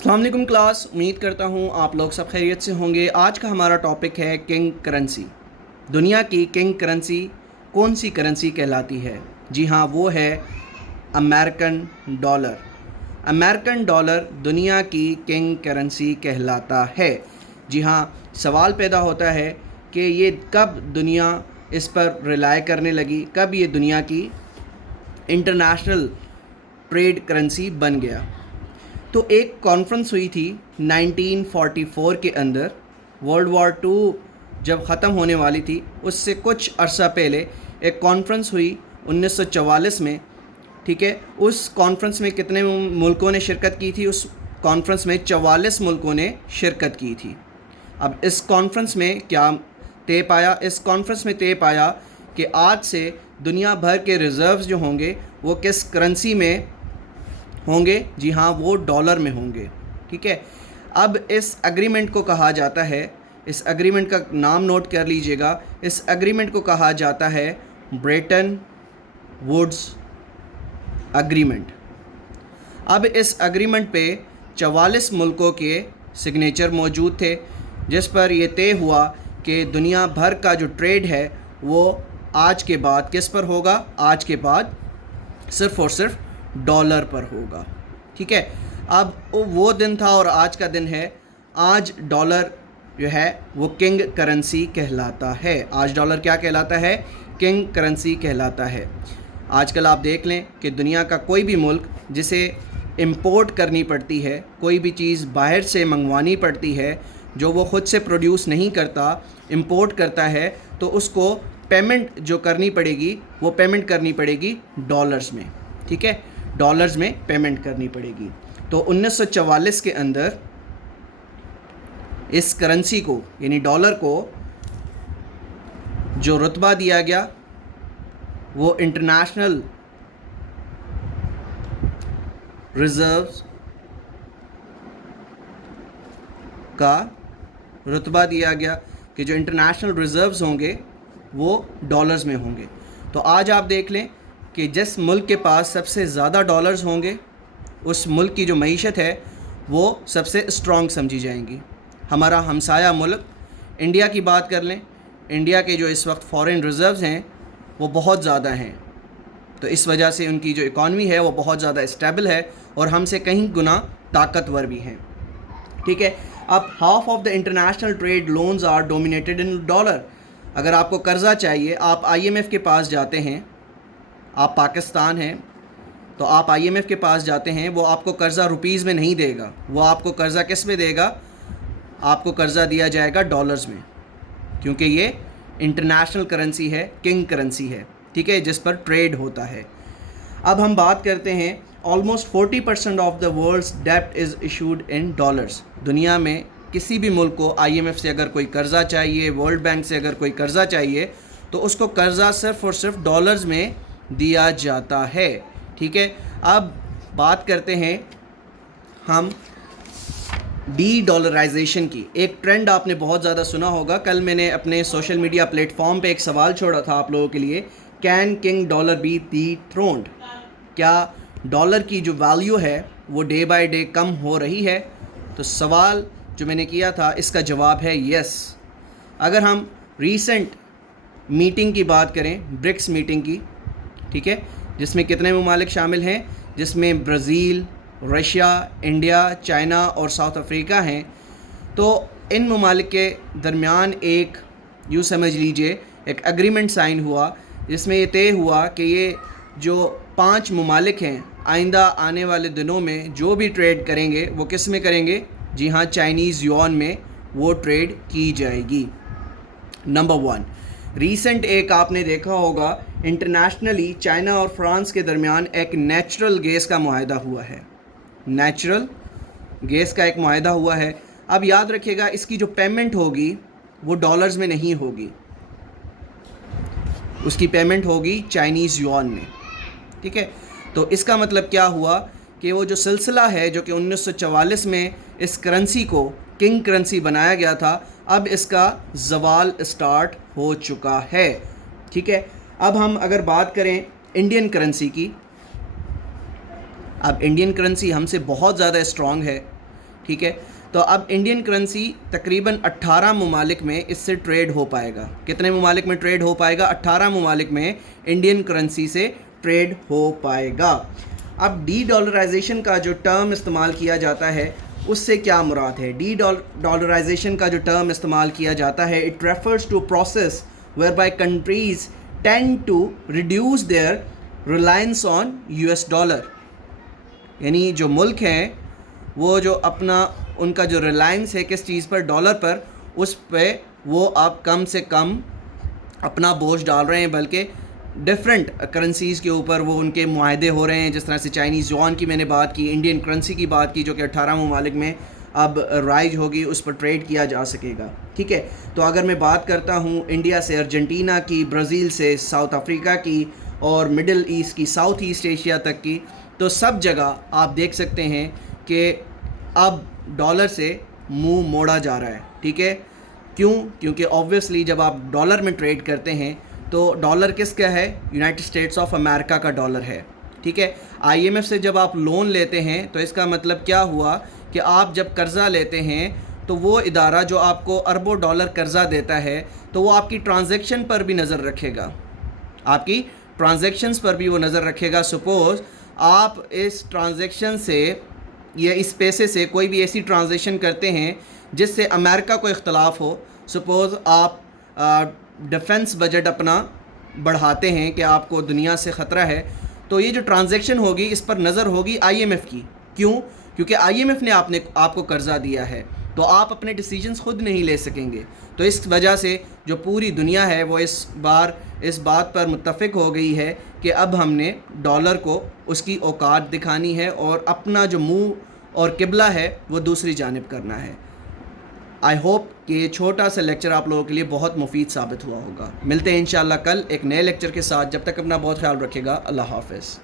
السلام علیکم کلاس، امید کرتا ہوں آپ لوگ سب خیریت سے ہوں گے۔ آج کا ہمارا ٹاپک ہے کنگ کرنسی۔ دنیا کی کنگ کرنسی کون سی کرنسی کہلاتی ہے؟ جی ہاں، وہ ہے امریکن ڈالر۔ امریکن ڈالر دنیا کی کنگ کرنسی کہلاتا ہے۔ جی ہاں، سوال پیدا ہوتا ہے کہ یہ کب دنیا اس پر ریلائی کرنے لگی، کب یہ دنیا کی انٹرنیشنل ٹریڈ کرنسی بن گیا؟ تو ایک کانفرنس ہوئی تھی 1944 کے اندر، ورلڈ وار 2 جب ختم ہونے والی تھی اس سے کچھ عرصہ پہلے ایک کانفرنس ہوئی 1944 میں، ٹھیک ہے۔ اس کانفرنس میں کتنے ملکوں نے شرکت کی تھی؟ اس کانفرنس میں 44 ملکوں نے شرکت کی تھی۔ اب اس کانفرنس میں کیا طے پایا؟ اس کانفرنس میں طے پایا کہ آج سے دنیا بھر کے ریزروز جو ہوں گے وہ کس کرنسی میں ہوں گے؟ جی ہاں، وہ ڈالر میں ہوں گے، ٹھیک ہے۔ اب اس اگریمنٹ کو کہا جاتا ہے، اس اگریمنٹ کا نام نوٹ کر لیجئے گا، اس اگریمنٹ کو کہا جاتا ہے بریٹن ووڈز اگریمنٹ۔ اب اس اگریمنٹ پہ 44 ملکوں کے سگنیچر موجود تھے، جس پر یہ طے ہوا کہ دنیا بھر کا جو ٹریڈ ہے وہ آج کے بعد کس پر ہوگا؟ آج کے بعد صرف اور صرف ڈالر پر ہوگا، ٹھیک ہے۔ اب وہ دن تھا اور آج کا دن ہے۔ آج ڈالر جو ہے وہ کنگ کرنسی کہلاتا ہے۔ آج ڈالر کیا کہلاتا ہے؟ کنگ کرنسی کہلاتا ہے۔ آج کل آپ دیکھ لیں کہ دنیا کا کوئی بھی ملک جسے امپورٹ کرنی پڑتی ہے، کوئی بھی چیز باہر سے منگوانی پڑتی ہے جو وہ خود سے پروڈیوس نہیں کرتا، امپورٹ کرتا ہے، تو اس کو پیمنٹ جو کرنی پڑے گی وہ پیمنٹ کرنی پڑے گی ڈالرز میں، ٹھیک ہے۔ ڈالرز میں پیمنٹ کرنی پڑے گی۔ تو 1944 کے اندر اس کرنسی کو یعنی ڈالر کو جو رتبہ دیا گیا وہ انٹرنیشنل ریزروز کا رتبہ دیا گیا کہ جو انٹرنیشنل ریزروز ہوں گے وہ ڈالرز میں ہوں گے۔ تو آج آپ دیکھ لیں کہ جس ملک کے پاس سب سے زیادہ ڈالرز ہوں گے اس ملک کی جو معیشت ہے وہ سب سے اسٹرانگ سمجھی جائیں گی۔ ہمارا ہمسایہ ملک انڈیا کی بات کر لیں، انڈیا کے جو اس وقت فارن ریزروز ہیں وہ بہت زیادہ ہیں، تو اس وجہ سے ان کی جو اکانومی ہے وہ بہت زیادہ اسٹیبل ہے اور ہم سے کہیں گنا طاقتور بھی ہیں، ٹھیک ہے۔ اب half of the international trade loans are dominated in dollar. اگر آپ کو قرضہ چاہیے، آپ IMF کے پاس جاتے ہیں، آپ پاکستان ہیں تو آپ IMF کے پاس جاتے ہیں، وہ آپ کو قرضہ روپیز میں نہیں دے گا، وہ آپ کو قرضہ کس میں دے گا؟ آپ کو قرضہ دیا جائے گا ڈالرز میں، کیونکہ یہ انٹرنیشنل کرنسی ہے، کنگ کرنسی ہے، ٹھیک ہے، جس پر ٹریڈ ہوتا ہے۔ اب ہم بات کرتے ہیں almost 40% of the world's debit is issued in dollars. دنیا میں کسی بھی ملک کو IMF سے اگر کوئی قرضہ چاہیے، ورلڈ بینک سے اگر کوئی قرضہ چاہیے تو اس کو قرضہ صرف اور صرف ڈالرز میں دیا جاتا ہے، ٹھیک ہے۔ اب بات کرتے ہیں ہم ڈی ڈالرائزیشن کی۔ ایک ٹرینڈ آپ نے بہت زیادہ سنا ہوگا۔ کل میں نے اپنے سوشل میڈیا پلیٹ فارم پہ ایک سوال چھوڑا تھا آپ لوگوں کے لیے، can king dollar be dethroned? کیا ڈالر کی جو ویلیو ہے وہ ڈے بائی ڈے کم ہو رہی ہے؟ تو سوال جو میں نے کیا تھا اس کا جواب ہے یس۔ اگر ہم ریسنٹ میٹنگ کی بات کریں، برکس میٹنگ کی، ٹھیک ہے، جس میں کتنے ممالک شامل ہیں؟ جس میں برازیل، رشیا، انڈیا، چائنا اور ساؤتھ افریقہ ہیں، تو ان ممالک کے درمیان ایک یوں سمجھ لیجئے ایک اگریمنٹ سائن ہوا، جس میں یہ طے ہوا کہ یہ جو 5 ممالک ہیں آئندہ آنے والے دنوں میں جو بھی ٹریڈ کریں گے وہ کس میں کریں گے؟ جی ہاں، چائنیز یوان میں وہ ٹریڈ کی جائے گی۔ نمبر 1، ریسنٹ ایک آپ نے دیکھا ہوگا انٹرنیشنلی چائنا اور فرانس کے درمیان ایک نیچرل گیس کا معاہدہ ہوا ہے، نیچرل گیس کا ایک معاہدہ ہوا ہے۔ اب یاد رکھیے گا اس کی جو پیمنٹ ہوگی وہ ڈالرز میں نہیں ہوگی، اس کی پیمنٹ ہوگی چائنیز یوان میں، ٹھیک ہے۔ تو اس کا مطلب کیا ہوا کہ وہ جو سلسلہ ہے جو کہ 1944 میں اس کرنسی کو کنگ کرنسی بنایا گیا تھا، اب اس کا زوال اسٹارٹ ہو چکا ہے، ٹھیک ہے۔ اب ہم اگر بات کریں انڈین کرنسی کی، اب انڈین کرنسی ہم سے بہت زیادہ اسٹرانگ ہے، ٹھیک ہے. تو اب انڈین کرنسی تقریباً 18 ممالک میں اس سے ٹریڈ ہو پائے گا. کتنے ممالک میں ٹریڈ ہو پائے گا؟ 18 ممالک میں انڈین کرنسی سے ٹریڈ ہو پائے گا. اب ڈی ڈالرائزیشن کا جو ٹرم استعمال کیا جاتا ہے اس سے کیا مراد ہے؟ ڈی ڈالرائزیشن کا جو ٹرم استعمال کیا جاتا ہے it refers to process whereby countries tend to reduce their reliance on US dollar. یعنی جو ملک ہیں وہ جو اپنا ان کا جو ریلائنس ہے کس چیز پر؟ ڈالر پر. اس پہ وہ اب کم سے کم اپنا بوجھ ڈال رہے ہیں، بلکہ ڈفرینٹ کرنسیز کے اوپر وہ ان کے معاہدے ہو رہے ہیں. جس طرح سے چائنیز یوان کی میں نے بات کی، انڈین کرنسی کی بات کی جو کہ 18 ممالک میں اب رائج ہوگی، اس پر ٹریڈ کیا جا سکے گا. ٹھیک ہے. تو اگر میں بات کرتا ہوں انڈیا سے ارجنٹینا کی، برازیل سے ساؤتھ افریقہ کی، اور مڈل ایسٹ کی، ساؤتھ ایسٹ ایشیا تک کی، تو سب جگہ آپ دیکھ سکتے ہیں کہ اب ڈالر سے منہ موڑا جا رہا ہے. ٹھیک ہے. کیوں؟ کیونکہ آبویسلی جب آپ ڈالر میں ٹریڈ کرتے ہیں تو ڈالر کس کا ہے؟ یونائٹڈ اسٹیٹس آف امریکہ کا ڈالر ہے. ٹھیک ہے. IMF سے جب آپ لون لیتے ہیں تو اس کا مطلب کیا ہوا کہ آپ جب قرضہ لیتے ہیں تو وہ ادارہ جو آپ کو اربوں ڈالر قرضہ دیتا ہے تو وہ آپ کی ٹرانزیکشن پر بھی نظر رکھے گا، آپ کی ٹرانزیکشنز پر بھی وہ نظر رکھے گا. سپوز آپ اس ٹرانزیکشن سے یا اس پیسے سے کوئی بھی ایسی ٹرانزیکشن کرتے ہیں جس سے امریکہ کو اختلاف ہو، سپوز آپ ڈیفنس بجٹ اپنا بڑھاتے ہیں کہ آپ کو دنیا سے خطرہ ہے، تو یہ جو ٹرانزیکشن ہوگی اس پر نظر ہوگی IMF کی. کیوں؟ کیونکہ IMF نے آپ کو قرضہ دیا ہے، تو آپ اپنے ڈیسیجنز خود نہیں لے سکیں گے. تو اس وجہ سے جو پوری دنیا ہے وہ اس بات پر متفق ہو گئی ہے کہ اب ہم نے ڈالر کو اس کی اوقات دکھانی ہے اور اپنا جو منہ اور قبلہ ہے وہ دوسری جانب کرنا ہے. آئی ہوپ کہ یہ چھوٹا سا لیکچر آپ لوگوں کے لیے بہت مفید ثابت ہوا ہوگا. ملتے ہیں انشاءاللہ کل ایک نئے لیکچر کے ساتھ. جب تک اپنا بہت خیال رکھے گا. اللہ حافظ.